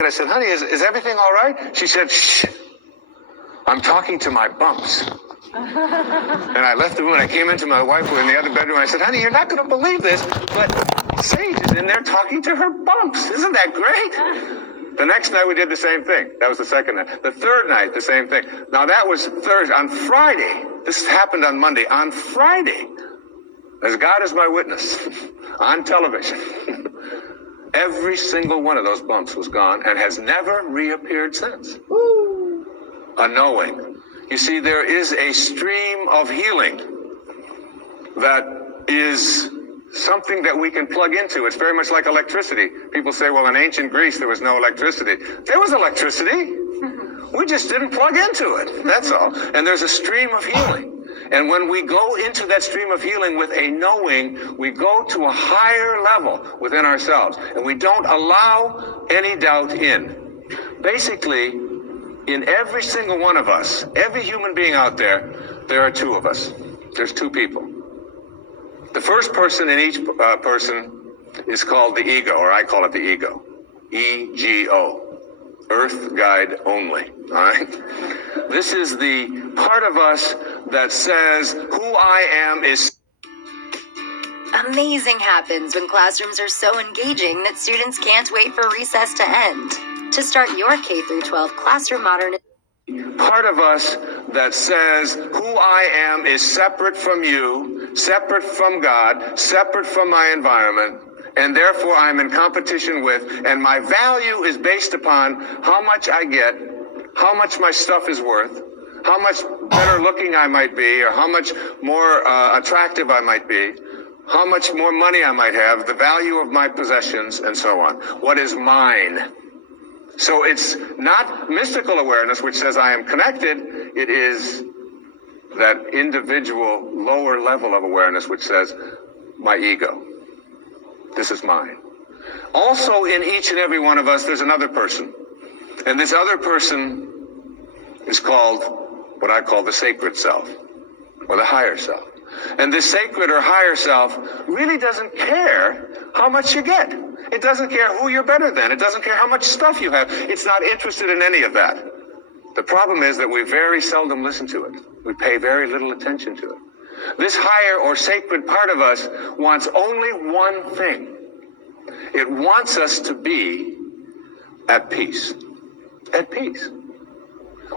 I said, honey, is everything all right? She said, shh, I'm talking to my bumps. And I left the room and I came into my wife in the other bedroom. I said, honey, you're not going to believe this, but Sage is in there talking to her bumps. Isn't that great? The next night we did the same thing. That was the second night. The third night, the same thing. Now that was Thursday. On Friday, this happened on Monday. On Friday, as God is my witness, on television, every single one of those bumps was gone and has never reappeared since. A knowing. You see, there is a stream of healing that is something that we can plug into. It's very much like electricity. People say, well, in ancient Greece, there was no electricity. There was electricity. We just didn't plug into it. That's all. And there's a stream of healing. And when we go into that stream of healing with a knowing, we go to a higher level within ourselves. And we don't allow any doubt in. Basically, in every single one of us, every human being out there, there are two of us. There's two people. The first person in each person is called the ego, or I call it the ego. E-G-O. Earth guide only. All right? This is the part of us that says, who I am is... Amazing happens when classrooms are so engaging that students can't wait for recess to end. To start your K-12 classroom modernization. Part of us that says, who I am is separate from you, separate from God, separate from my environment, and therefore I'm in competition with, and my value is based upon how much I get, how much my stuff is worth, how much better looking I might be, or how much more attractive I might be, how much more money I might have, the value of my possessions, and so on. What is mine? So it's not mystical awareness, which says I am connected. It is that individual lower level of awareness, which says my ego. This is mine. Also, in each and every one of us, there's another person. And this other person is called what I call the sacred self, or the higher self. And this sacred or higher self really doesn't care how much you get. It doesn't care who you're better than. It doesn't care how much stuff you have. It's not interested in any of that. The problem is that we very seldom listen to it. We pay very little attention to it. This higher or sacred part of us wants only one thing. It wants us to be at peace. At peace.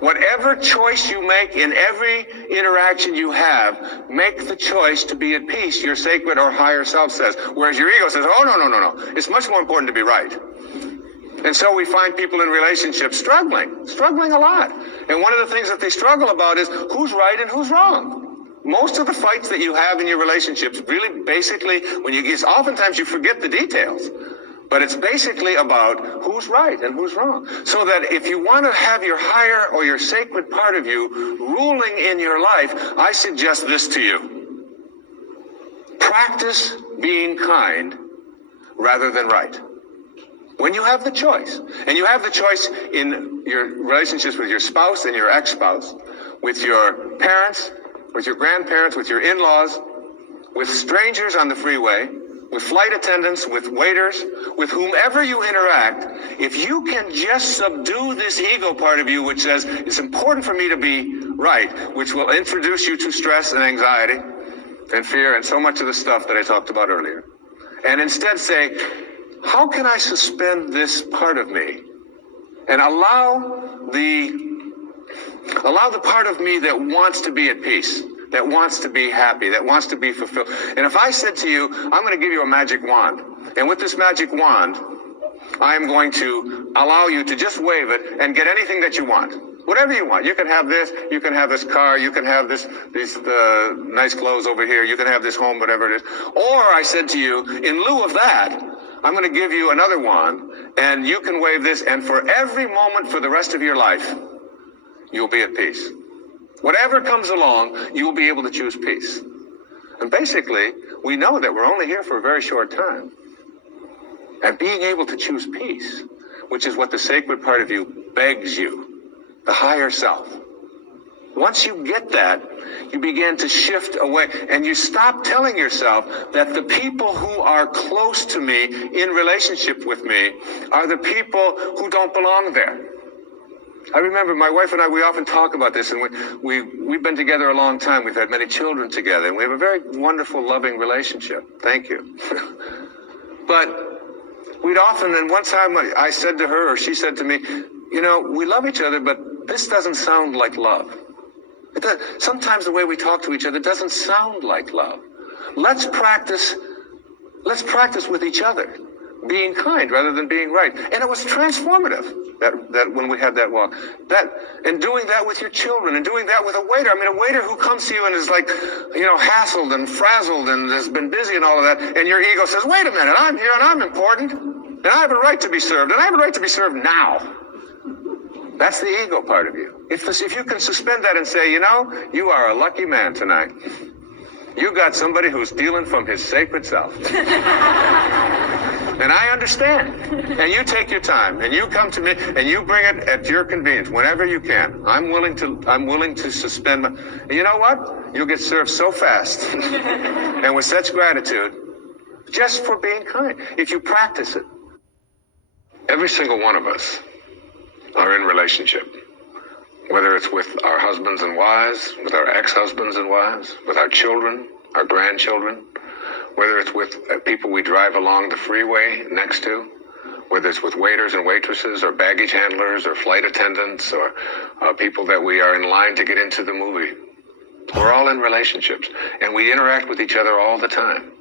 Whatever choice you make in every interaction you have, make the choice to be at peace, your sacred or higher self says. Whereas your ego says, oh, no. It's much more important to be right. And so we find people in relationships struggling a lot. And one of the things that they struggle about is who's right and who's wrong. Most of the fights that you have in your relationships really basically, oftentimes you forget the details. But it's basically about who's right and who's wrong. So that if you want to have your higher or your sacred part of you ruling in your life, I suggest this to you. Practice being kind rather than right. When you have the choice, and you have the choice in your relationships with your spouse and your ex-spouse, with your parents, with your grandparents, with your in-laws, with strangers on the freeway, with flight attendants, with waiters, with whomever you interact, if you can just subdue this ego part of you which says, it's important for me to be right, which will introduce you to stress and anxiety and fear and so much of the stuff that I talked about earlier. And instead say, how can I suspend this part of me and allow the part of me that wants to be at peace, that wants to be happy, that wants to be fulfilled. And if I said to you, I'm going to give you a magic wand, and with this magic wand, I'm going to allow you to just wave it and get anything that you want. Whatever you want. You can have this car, you can have these nice clothes over here, you can have this home, whatever it is. Or I said to you, in lieu of that, I'm going to give you another wand, and you can wave this, and for every moment for the rest of your life, you'll be at peace. Whatever comes along, you'll be able to choose peace. And basically, we know that we're only here for a very short time. And being able to choose peace, which is what the sacred part of you begs you, the higher self. Once you get that, you begin to shift away, and you stop telling yourself that the people who are close to me in relationship with me are the people who don't belong there. I remember my wife and I, we often talk about this, and we've been together a long time. We've had many children together, and we have a very wonderful, loving relationship. Thank you. But we'd often, and one time I said to her, or she said to me, you know, we love each other, but this doesn't sound like love. Sometimes the way we talk to each other doesn't sound like love. Let's practice with each other, being kind rather than being right. And it was transformative that when we had that walk, and doing that with your children, and doing that with a waiter. I mean, a waiter who comes to you and is like, you know, hassled and frazzled and has been busy and all of that, and your ego says, wait a minute, I'm here and I'm important, and I have a right to be served, and I have a right to be served now. That's the ego part of you. If you can suspend that and say, you know, you are a lucky man tonight. You got somebody who's stealing from his sacred self. And I understand. And you take your time, and you come to me, and you bring it at your convenience, whenever you can. I'm willing to suspend my... And you know what? You'll get served so fast, and with such gratitude, just for being kind, if you practice it. Every single one of us are in relationship. Whether it's with our husbands and wives, with our ex-husbands and wives, with our children, our grandchildren, whether it's with people we drive along the freeway next to, whether it's with waiters and waitresses or baggage handlers or flight attendants or people that we are in line to get into the movie. We're all in relationships, and we interact with each other all the time.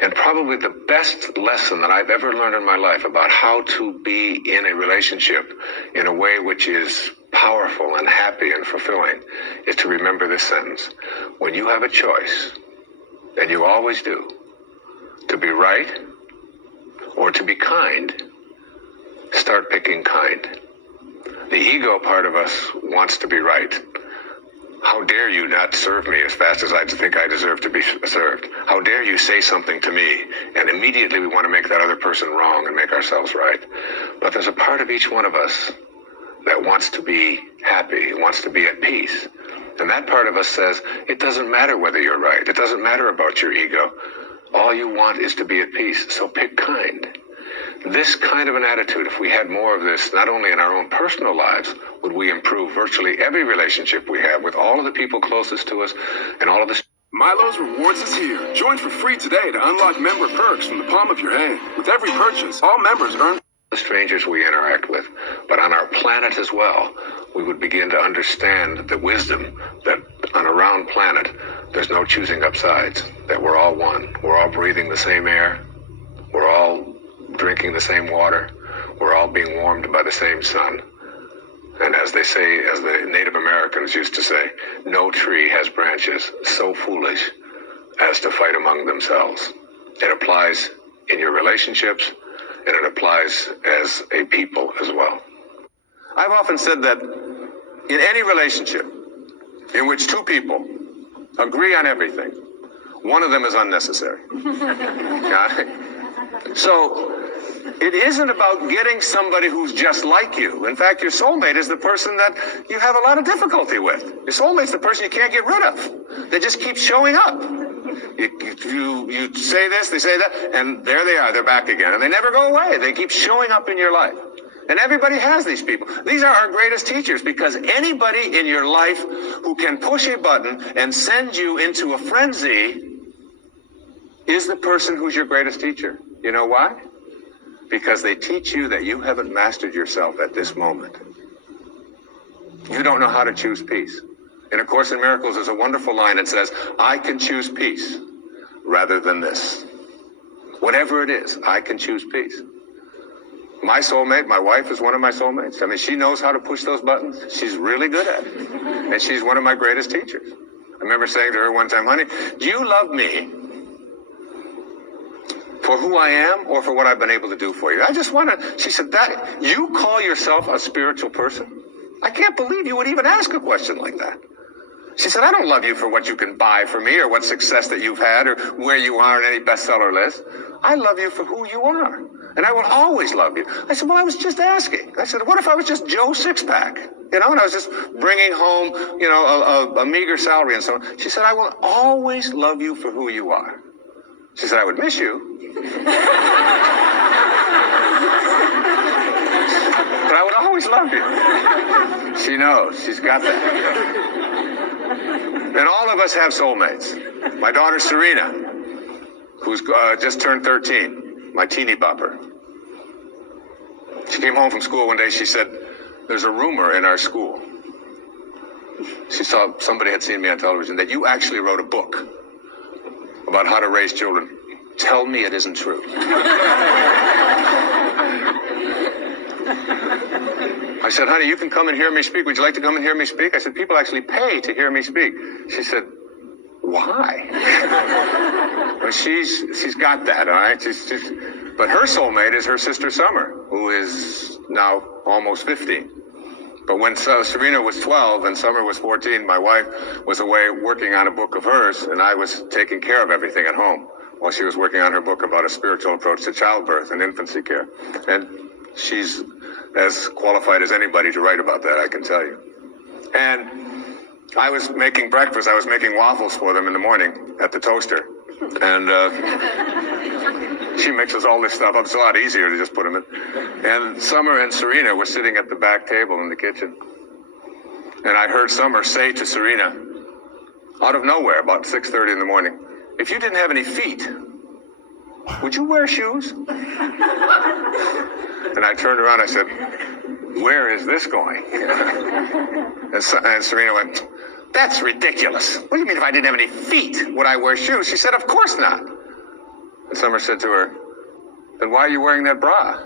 And probably the best lesson that I've ever learned in my life about how to be in a relationship in a way which is powerful and happy and fulfilling is to remember this sentence. When you have a choice, and you always do, to be right or to be kind, start picking kind. The ego part of us wants to be right. How dare you not serve me as fast as I think I deserve to be served? How dare you say something to me? And immediately we want to make that other person wrong and make ourselves right. But there's a part of each one of us that wants to be happy, wants to be at peace. And that part of us says, it doesn't matter whether you're right. It doesn't matter about your ego. All you want is to be at peace. So pick kind. This kind of an attitude, if we had more of this, not only in our own personal lives, would we improve virtually every relationship we have with all of the people closest to us and all of the... Milo's Rewards is here. Join for free today to unlock member perks from the palm of your hand. With every purchase, all members earn... the strangers we interact with, but on our planet as well, we would begin to understand the wisdom that on a round planet, there's no choosing up sides, that we're all one. We're all breathing the same air. We're all drinking the same water. We're all being warmed by the same sun. And as they say, as the Native Americans used to say, no tree has branches so foolish as to fight among themselves. It applies in your relationships, and it applies as a people as well. I've often said that in any relationship in which two people agree on everything, one of them is unnecessary. So it isn't about getting somebody who's just like you. In fact, your soulmate is the person that you have a lot of difficulty with. Your soulmate's the person you can't get rid of. They just keep showing up. You say this, they say that, and there they are, they're back again. And they never go away. They keep showing up in your life. And everybody has these people. These are our greatest teachers, because anybody in your life who can push a button and send you into a frenzy is the person who's your greatest teacher. You know why? Because they teach you that you haven't mastered yourself at this moment. You don't know how to choose peace. In A Course in Miracles, there's a wonderful line that says, I can choose peace rather than this. Whatever it is, I can choose peace. My soulmate, my wife, is one of my soulmates. I mean, she knows how to push those buttons. She's really good at it. And she's one of my greatest teachers. I remember saying to her one time, honey, do you love me for who I am or for what I've been able to do for you? I just want to, she said, that you call yourself a spiritual person? I can't believe you would even ask a question like that. She said, I don't love you for what you can buy for me or what success that you've had or where you are in any bestseller list. I love you for who you are. And I will always love you. I said, well, I was just asking. I said, what if I was just Joe Sixpack? You know, and I was just bringing home, you know, a meager salary and so on. She said, I will always love you for who you are. She said, I would miss you. But I would always love you. She knows. She's got that. And all of us have soulmates. My daughter Serena, who's just turned 13, my teeny bopper. She came home from school one day. She said, there's a rumor in our school. She saw somebody had seen me on television that you actually wrote a book about how to raise children. Tell me it isn't true. I said, honey, you can come and hear me speak. Would you like to come and hear me speak? I said, people actually pay to hear me speak. She said, why? Well, she's got that, all right? But her soulmate is her sister Summer, who is now almost 15. But when Serena was 12 and Summer was 14, my wife was away working on a book of hers, and I was taking care of everything at home while she was working on her book about a spiritual approach to childbirth and infancy care. And she's as qualified as anybody to write about that, I can tell you. And I was making breakfast. I was making waffles for them in the morning at the toaster. And she mixes all this stuff up. It's a lot easier to just put them in. And Summer and Serena were sitting at the back table in the kitchen. And I heard Summer say to Serena, out of nowhere, about 6:30 in the morning, if you didn't have any feet, would you wear shoes? And I turned around, I said, where is this going? And Serena went, that's ridiculous. What do you mean if I didn't have any feet, would I wear shoes? She said, of course not. And Summer said to her, then why are you wearing that bra?